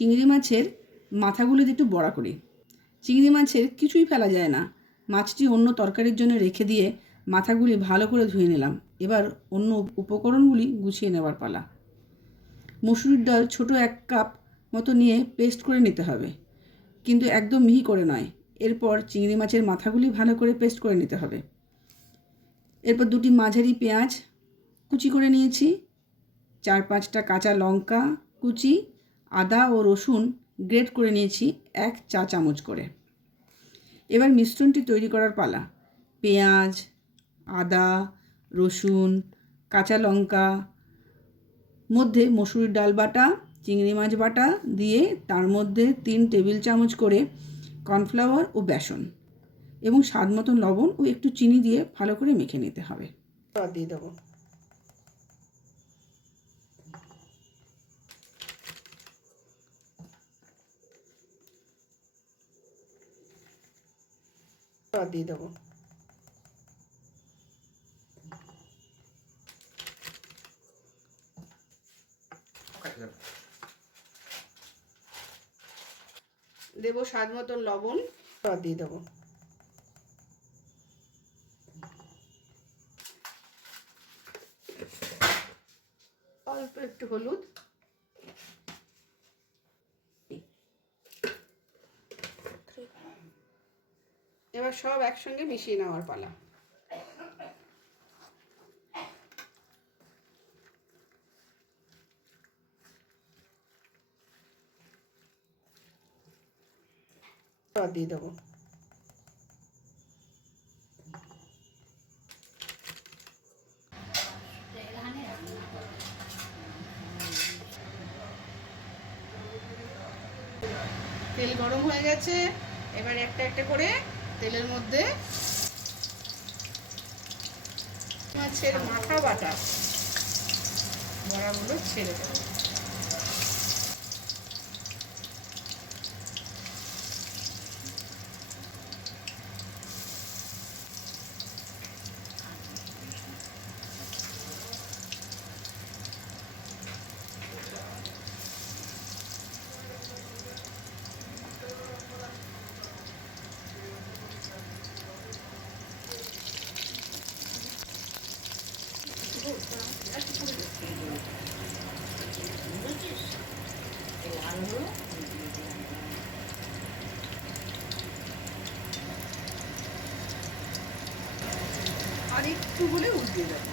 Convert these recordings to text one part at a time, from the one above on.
চিংড়ি মাছের মাথাগুলো একটু বড়া করি। চিংড়ি মাছের কিছুই ফেলা যায় না। মাছটি অন্য তরকারির জন্য রেখে দিয়ে মাথাগুলি ভালো করে ধুয়ে নিলাম। এবার অন্য উপকরণগুলি গুছিয়ে নেওয়ার পালা। মসুরির ডাল ছোট 1 কাপ মতো নিয়ে পেস্ট করে নিতে হবে, কিন্তু একদম মিহি করে নয়। এরপর চিংড়ি মাছের মাথাগুলি ভালো করে পেস্ট করে নিতে হবে। এরপর 2টি মাঝারি পেঁয়াজ কুচি করে নিয়েছি, 4-5টা কাঁচা লঙ্কা কুচি, আদা ও রসুন গ্রেট করে নিয়েছি 1 চা চামচ করে। এবার মিশ্রণটি তৈরি করার পালা। পেঁয়াজ, আদা, রসুন, কাঁচা লঙ্কা মধ্যে মসুরির ডাল বাটা, চিংড়ি মাছ বাটা দিয়ে তার মধ্যে 3 টেবিল চামচ করে কর্নফ্লাওয়ার ও বেসন এবং স্বাদ মতন লবণ ও একটু চিনি দিয়ে ভালো করে মেখে নিতে হবে। দিয়ে দেবো। দিয়ে দেবো। দেবো স্বাদ মতন লবণ, দিয়ে দেবো। অল্প একটু হলুদ, এবার সব একসঙ্গে মিশিয়ে নেওয়ার পালা। দিয়ে দেবো। তেল গরম হয়ে গেছে, এবার একটা একটা করে তেলের মধ্যে মাছের মাথা বাটা বড়াগুলো ছেড়ে দেবো। আর একটু হলে উল্টে দেবো।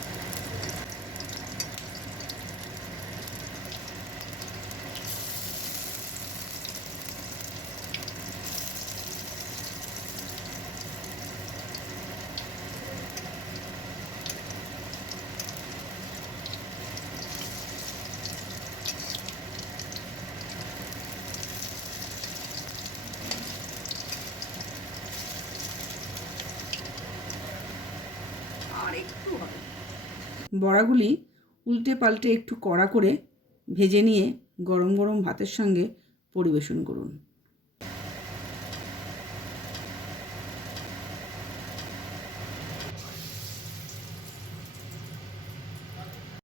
আর একটু হবে। বড়াগুলি উল্টে পাল্টে একটু কড়া করে ভেজে নিয়ে গরম গরম ভাতের সঙ্গে পরিবেশন করুন।